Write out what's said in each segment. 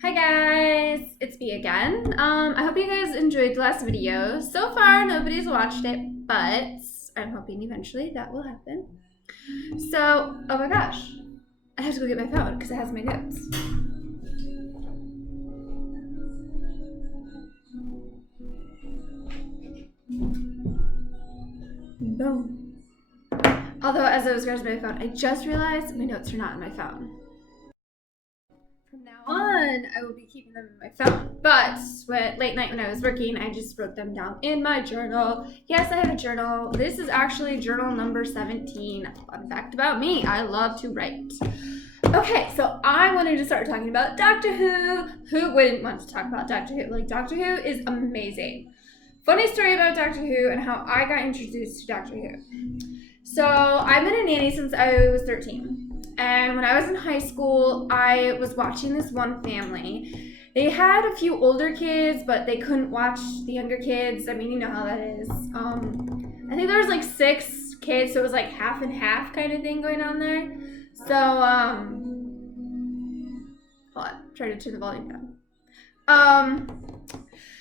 Hi guys, it's me again. I hope you guys enjoyed the last video. So far, nobody's watched it, but I'm hoping eventually that will happen. So, oh my gosh, I have to go get my phone because it has my notes. Boom. Although, as I was grabbing my phone, I just realized my notes are not on my phone. From now on, I will be keeping them in my phone. But late night when I was working, I just wrote them down in my journal. Yes, I have a journal. This is actually journal number 17. Fun fact about me, I love to write. Okay, so I wanted to start talking about Doctor Who. Who wouldn't want to talk about Doctor Who? Like, Doctor Who is amazing. Funny story about Doctor Who and how I got introduced to Doctor Who. So I've been a nanny since I was 13. And when I was in high school, I was watching this one family. They had a few older kids, but they couldn't watch the younger kids. I mean, you know how that is. I think there was like 6 kids, so it was like half and half kind of thing going on there. So, hold on, try to turn the volume down.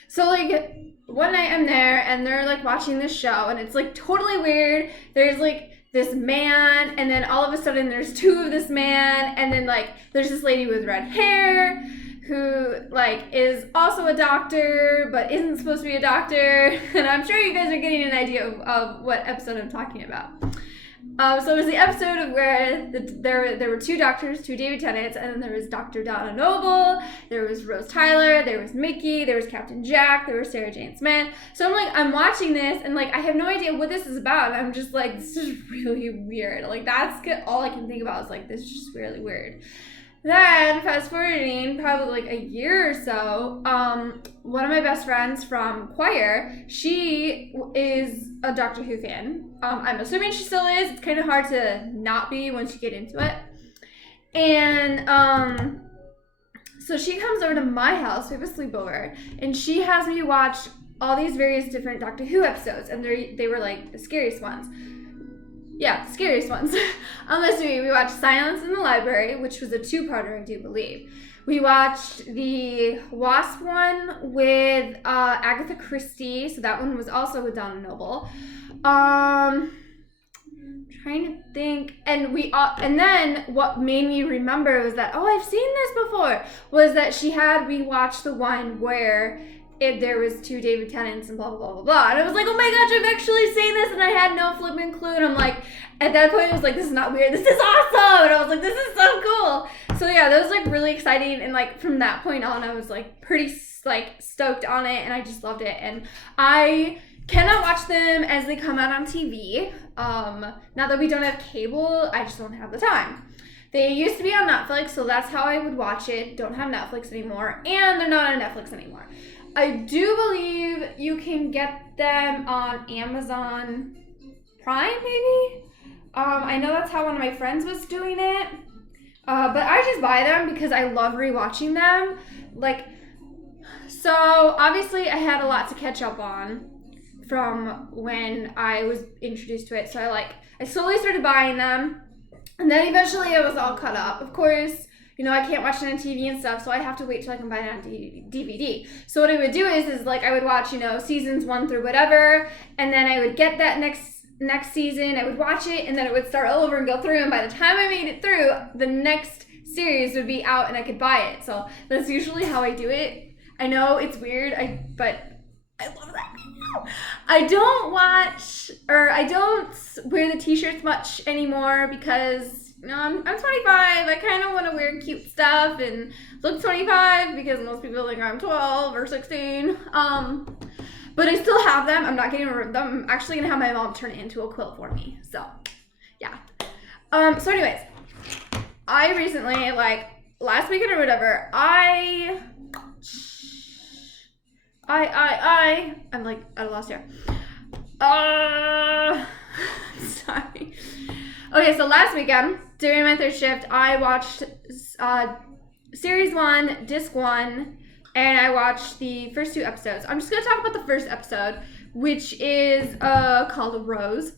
So like one night I'm there and they're like watching this show and it's like totally weird. There's like this man, and then all of a sudden there's 2 of this man, and then like there's this lady with red hair who like is also a doctor but isn't supposed to be a doctor, and I'm sure you guys are getting an idea of what episode I'm talking about. So it was the episode of where there were 2 doctors, 2 David Tennants, and then there was Dr. Donna Noble, there was Rose Tyler, there was Mickey, there was Captain Jack, there was Sarah Jane Smith. So I'm watching this, and like I have no idea what this is about. I'm just like, this is really weird. Like that's all I can think about is like, this is just really weird. Then, fast forwarding probably like a year or so, one of my best friends from choir, she is a Doctor Who fan. I'm assuming she still is. It's kind of hard to not be once you get into it. And so she comes over to my house, we have a sleepover, and she has me watch all these various different Doctor Who episodes, and they were like the scariest ones. Yeah, the scariest ones. On this movie, we watched Silence in the Library, which was a 2-parter, I do believe. We watched the Wasp one with Agatha Christie, so that one was also with Donna Noble. Trying to think, and then what made me remember was that I've seen this before. Was that she had me watch the one where there was 2 David Tennants and blah, blah, blah, blah, blah. And I was like, oh my gosh, I've actually seen this. And I had no flipping clue. And I'm like, at that point, I was like, this is not weird. This is awesome. And I was like, this is so cool. So yeah, that was like really exciting. And like from that point on, I was like pretty like stoked on it. And I just loved it. And I cannot watch them as they come out on TV. Now that we don't have cable, I just don't have the time. They used to be on Netflix, so that's how I would watch it. Don't have Netflix anymore. And they're not on Netflix anymore. I do believe you can get them on Amazon Prime, maybe? I know that's how one of my friends was doing it. But I just buy them because I love rewatching them. So obviously I had a lot to catch up on from when I was introduced to it. So I slowly started buying them. And then eventually I was all caught up. Of course, I can't watch it on TV and stuff, so I have to wait till I can buy it on DVD. So what I would do is like I would watch, seasons 1 through whatever, and then I would get that next season, I would watch it, and then it would start all over and go through, and by the time I made it through, the next series would be out and I could buy it. So that's usually how I do it. I know it's weird, but I love that. I don't wear the t-shirts much anymore because I'm 25. I kind of want to wear cute stuff and look 25 because most people think I'm 12 or 16. But I still have them. I'm not getting rid of them. I'm actually gonna have my mom turn it into a quilt for me. So, yeah. So anyways, I recently, like last weekend or whatever, I'm like at a loss here. Sorry. Okay, so last weekend, during my 3rd shift, I watched Series 1, Disc 1, and I watched the first 2 episodes. I'm just going to talk about the first episode, which is called Rose.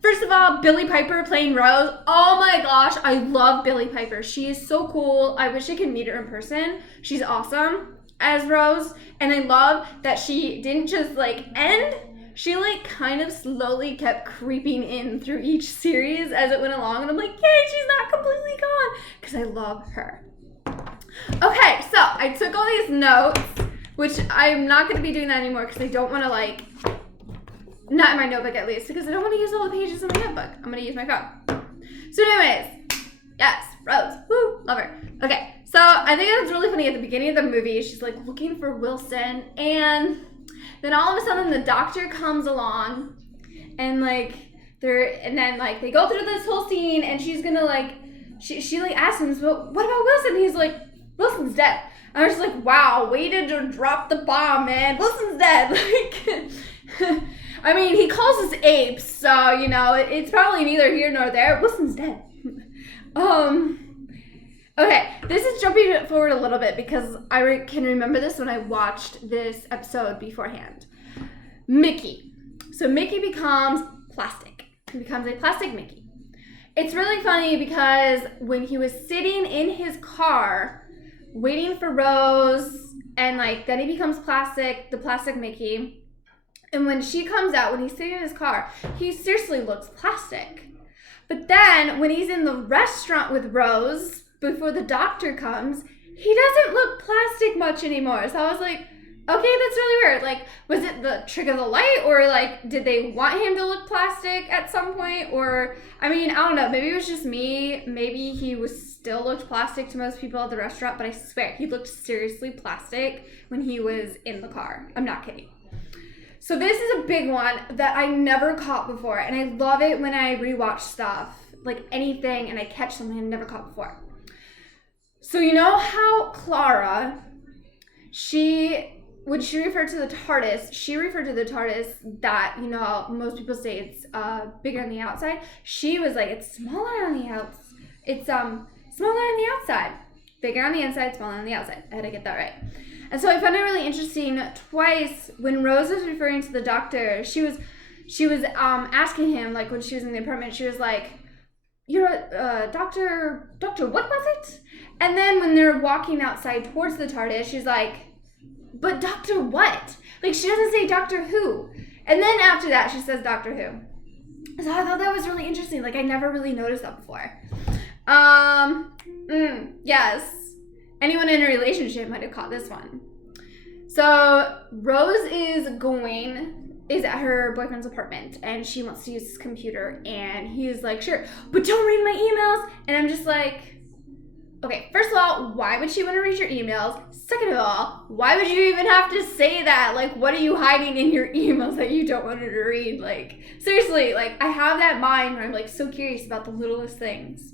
First of all, Billie Piper playing Rose. Oh my gosh, I love Billie Piper. She is so cool. I wish I could meet her in person. She's awesome as Rose. And I love that she didn't just like end. She like kind of slowly kept creeping in through each series as it went along. And I'm like, yay, she's not completely gone. Because I love her. Okay, so I took all these notes, which I'm not going to be doing that anymore because I don't want to like, not in my notebook at least, because I don't want to use all the pages in my notebook. I'm going to use my phone. So anyways, yes, Rose, woo, love her. Okay, so I think it was really funny at the beginning of the movie, she's like looking for Wilson, and then all of a sudden the doctor comes along, and like, they go through this whole scene, and she's going to like, she like asks him, well, what about Wilson? He's like, Wilson's dead. I was like, wow, way to drop the bomb, man. Wilson's dead. Like, I mean, he calls us apes, so, you know, it's probably neither here nor there. Wilson's dead. Okay, this is jumping forward a little bit because I can remember this when I watched this episode beforehand. Mickey. So Mickey becomes plastic. He becomes a plastic Mickey. It's really funny because when he was sitting in his car waiting for Rose, and like then he becomes plastic, the plastic Mickey. And when she comes out, when he's sitting in his car, he seriously looks plastic. But then when he's in the restaurant with Rose before the doctor comes, he doesn't look plastic much anymore. So I was like, okay, that's really weird. Like, was it the trick of the light, or like, did they want him to look plastic at some point? Or, I mean, I don't know. Maybe it was just me. Maybe he still looked plastic to most people at the restaurant, but I swear he looked seriously plastic when he was in the car. I'm not kidding. So this is a big one that I never caught before, and I love it when I rewatch stuff, like anything, and I catch something I never caught before. So you know how Clara, when she referred to the TARDIS, she referred to the TARDIS that, you know, most people say it's bigger on the outside. She was like, it's smaller on the outside. It's smaller on the outside. Bigger on the inside, smaller on the outside. I had to get that right. And so I found it really interesting. Twice when Rose was referring to the doctor, she was asking him, like when she was in the apartment, she was like, you're a doctor, what was it? And then when they're walking outside towards the TARDIS, she's like, but Doctor what? Like, she doesn't say Doctor Who. And then after that, she says Doctor Who. So I thought that was really interesting. Like, I never really noticed that before. Yes. Anyone in a relationship might have caught this one. So Rose is at her boyfriend's apartment, and she wants to use his computer, and he's like, sure, but don't read my emails. And I'm just like, okay, first of all, why would she want to read your emails? Second of all, why would you even have to say that? Like, what are you hiding in your emails that you don't want her to read? Like, seriously, like, I have that mind where I'm, like, so curious about the littlest things.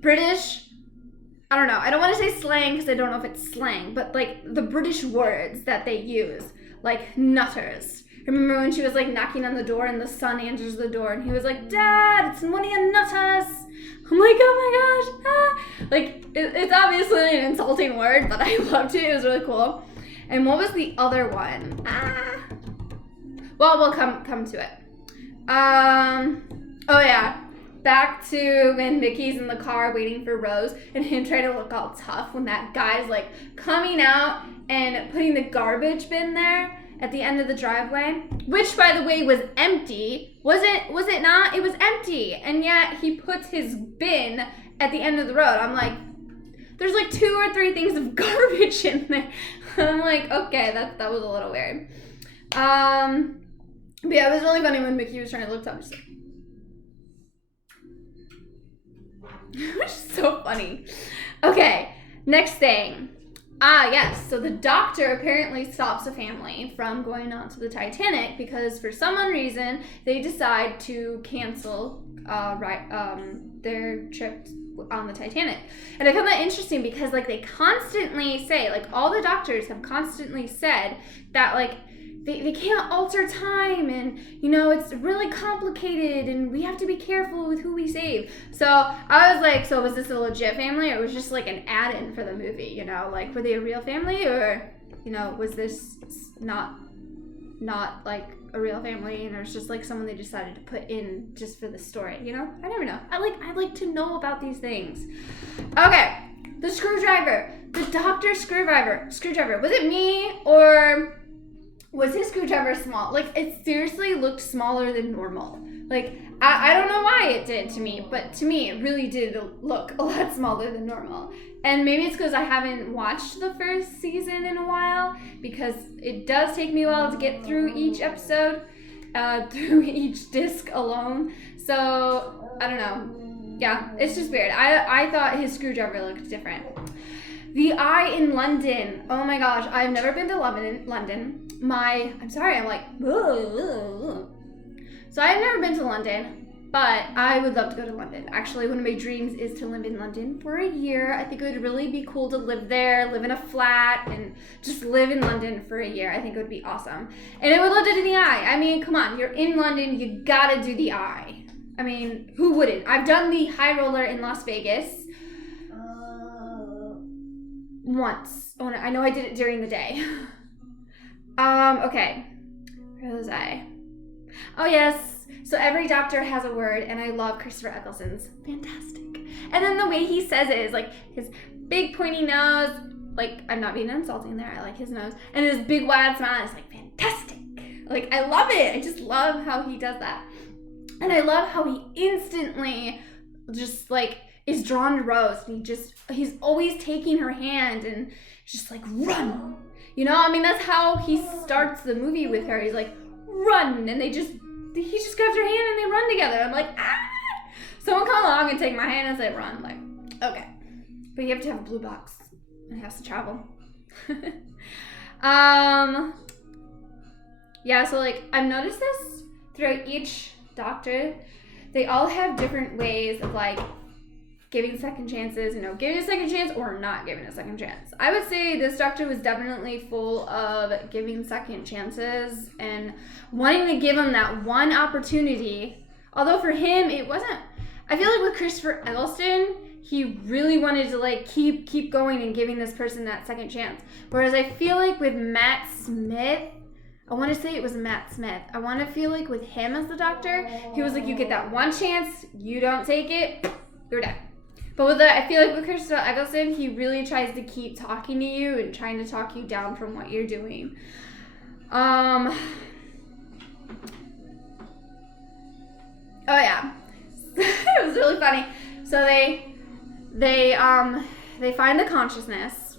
British, I don't know. I don't want to say slang because I don't know if it's slang, but, like, the British words that they use, like, nutters. Remember when she was, like, knocking on the door and the son answers the door and he was like, Dad, it's one of your nutters. I'm like, oh my gosh, ah. Like, it's obviously an insulting word, but I loved it. It was really cool. And what was the other one? Well, we'll come to it. Oh yeah. Back to when Mickey's in the car waiting for Rose and him trying to look all tough when that guy's like coming out and putting the garbage bin there at the end of the driveway, which by the way was empty. Was it not? It was empty. And yet he puts his bin at the end of the road. I'm like, there's like 2 or 3 things of garbage in there. I'm like, okay, that was a little weird. But yeah, it was really funny when Mickey was trying to look tough. Just like, it was so funny. Okay, next thing. Yes, so the doctor apparently stops a family from going on to the Titanic because for some unknown reason they decide to cancel their trip on the Titanic. And I found that interesting because like they constantly say, like all the doctors have constantly said that like they can't alter time and, you know, it's really complicated and we have to be careful with who we save. So I was like, so was this a legit family or was just like an add-in for the movie, you know? Like, were they a real family or, you know, was this not not like a real family, and it was just like someone they decided to put in just for the story, you know? I never know. I like to know about these things. Okay, the screwdriver, the doctor screwdriver. Was it me, or was his screwdriver small? Like, it seriously looked smaller than normal. Like, I don't know why it did to me, but to me it really did look a lot smaller than normal. And maybe it's because I haven't watched the first season in a while, because it does take me a while to get through each episode, through each disc alone. So, I don't know. Yeah, it's just weird. I thought his screwdriver looked different. The Eye in London. Oh my gosh, I've never been to London. I'm sorry, I'm like, ugh. So I've never been to London, but I would love to go to London. Actually, one of my dreams is to live in London for a year. I think it would really be cool to live there, live in a flat, and just live in London for a year. I think it would be awesome. And I would love to do the Eye. I mean, come on, you're in London, you gotta do the Eye. I mean, who wouldn't? I've done the High Roller in Las Vegas once. Oh, I know I did it during the day. Okay. Where was I? Oh, yes. So every doctor has a word, and I love Christopher Eccleston's. Fantastic. And then the way he says it is like his big pointy nose. Like, I'm not being insulting there. I like his nose. And his big wide smile is like, fantastic. Like, I love it. I just love how he does that. And I love how he instantly just, like, is drawn to Rose. And he's always taking her hand and just like, run. You know, I mean, that's how he starts the movie with her. He's like, run. And he just grabs her hand and they run together. I'm like, ah! Someone come along and take my hand and say, run. I'm like, okay. But you have to have a blue box. And it has to travel. Yeah, so like, I've noticed this throughout each doctor. They all have different ways of like giving second chances, you know, giving a second chance or not giving a second chance. I would say this doctor was definitely full of giving second chances and wanting to give him that one opportunity. Although for him, it wasn't. I feel like with Christopher Eccleston, he really wanted to like keep going and giving this person that second chance. Whereas I feel like with Matt Smith, I want to say it was Matt Smith. I want to feel like with him as the doctor, he was like, you get that one chance, you don't take it, you're done. But I feel like with Christopher Eccleston, he really tries to keep talking to you and trying to talk you down from what you're doing. Oh yeah, it was really funny. So they find the consciousness,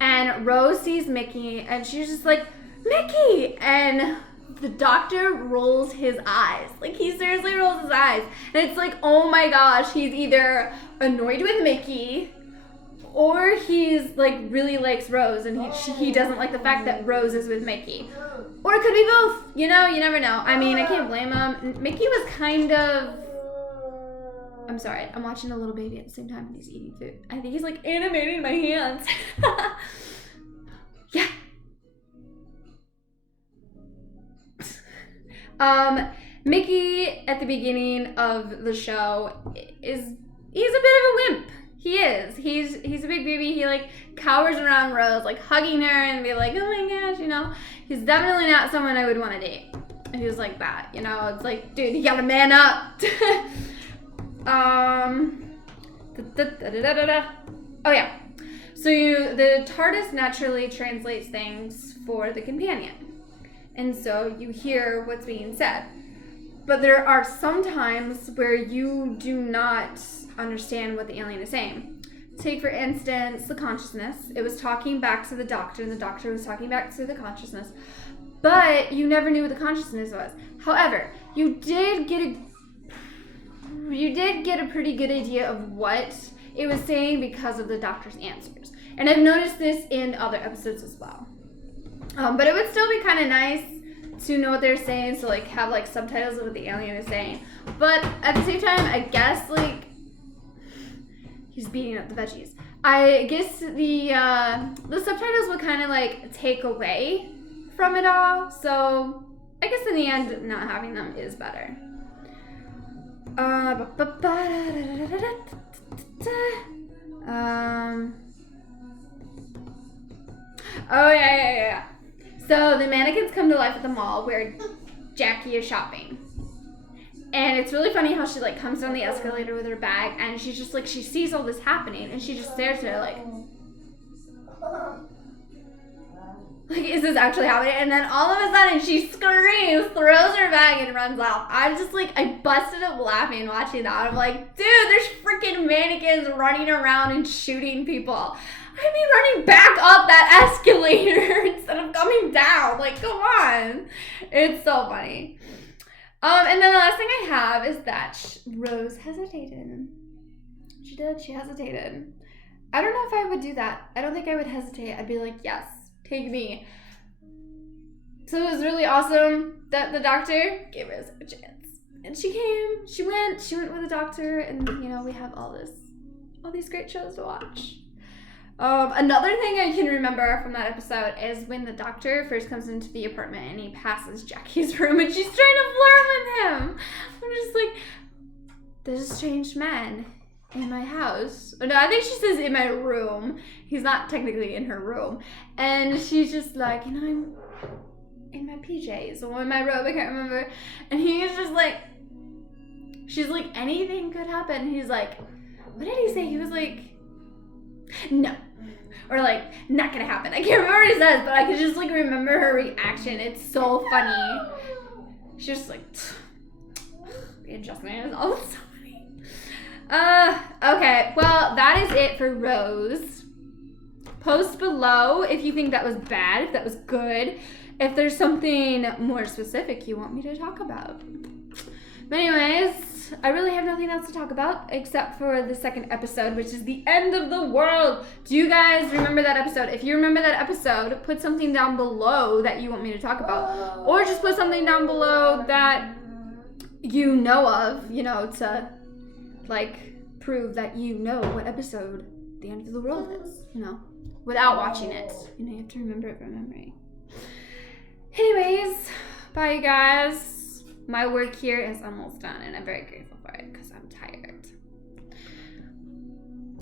and Rose sees Mickey, and she's just like, Mickey, and the doctor rolls his eyes. Like, he seriously rolls his eyes. And it's like, oh my gosh, he's either annoyed with Mickey or he's like really likes Rose and he doesn't like the fact that Rose is with Mickey. Or it could be both. You know, you never know. I mean, I can't blame him. Mickey was kind of... I'm sorry, I'm watching a little baby at the same time and he's eating food. I think he's like animating my hands. Yeah. Mickey at the beginning of the show he's a bit of a wimp. He is. He's a big baby. He like cowers around Rose, like hugging her and be like, oh my gosh, you know. He's definitely not someone I would want to date. He was like that, you know. It's like, dude, you gotta man up. Oh yeah. So the TARDIS naturally translates things for the companion. And so you hear what's being said. But there are some times where you do not understand what the alien is saying. Take, for instance, the consciousness. It was talking back to the doctor, and the doctor was talking back to the consciousness. But you never knew what the consciousness was. However, you did get a pretty good idea of what it was saying because of the doctor's answers. And I've noticed this in other episodes as well. But it would still be kind of nice to know what they're saying, so like have like subtitles of what the alien is saying. But at the same time, I guess like he's beating up the veggies. I guess the subtitles would kind of like take away from it all. So I guess in the end, not having them is better. Oh yeah. So the mannequins come to life at the mall where Jackie is shopping. And it's really funny how she like comes down the escalator with her bag and she's just like, she sees all this happening and she just stares at her like, is this actually happening? And then all of a sudden she screams, throws her bag and runs out. I just like, I busted up laughing watching that. I'm like, dude, there's freaking mannequins running around and shooting people. I'd be running back up that escalator instead of coming down. Like, come on. It's so funny. And then the last thing I have is that Rose hesitated. She did. She hesitated. I don't know if I would do that. I don't think I would hesitate. I'd be like, yes, take me. So it was really awesome that the doctor gave us a chance. And she came. She went with the doctor. And, you know, we have all these great shows to watch. Another thing I can remember from that episode is when the doctor first comes into the apartment and he passes Jackie's room and she's trying to flirt with him. I'm just like, there's a strange man in my house. Oh, no, I think she says in my room. He's not technically in her room. And she's just like, you know, I'm in my PJs or in my robe, I can't remember. And he's just like, she's like, anything could happen. He's like, what did he say? He was like, no. Or like, not gonna happen. I can't remember what he says, but I can just like remember her reaction. It's so funny. She's just like, readjusting it. Oh, it's so funny. Okay. Well, that is it for Rose. Post below if you think that was bad, if that was good, if there's something more specific you want me to talk about. But anyways, I really have nothing else to talk about except for the second episode, which is the end of the world. Do you guys remember that episode? If you remember that episode, put something down below that you want me to talk about. Or just put something down below that you know of, you know, to like prove that you know what episode the end of the world is, you know, without watching it. You know, you have to remember it from memory. Anyways, bye you guys. My work here is almost done and I'm very grateful for it because I'm tired.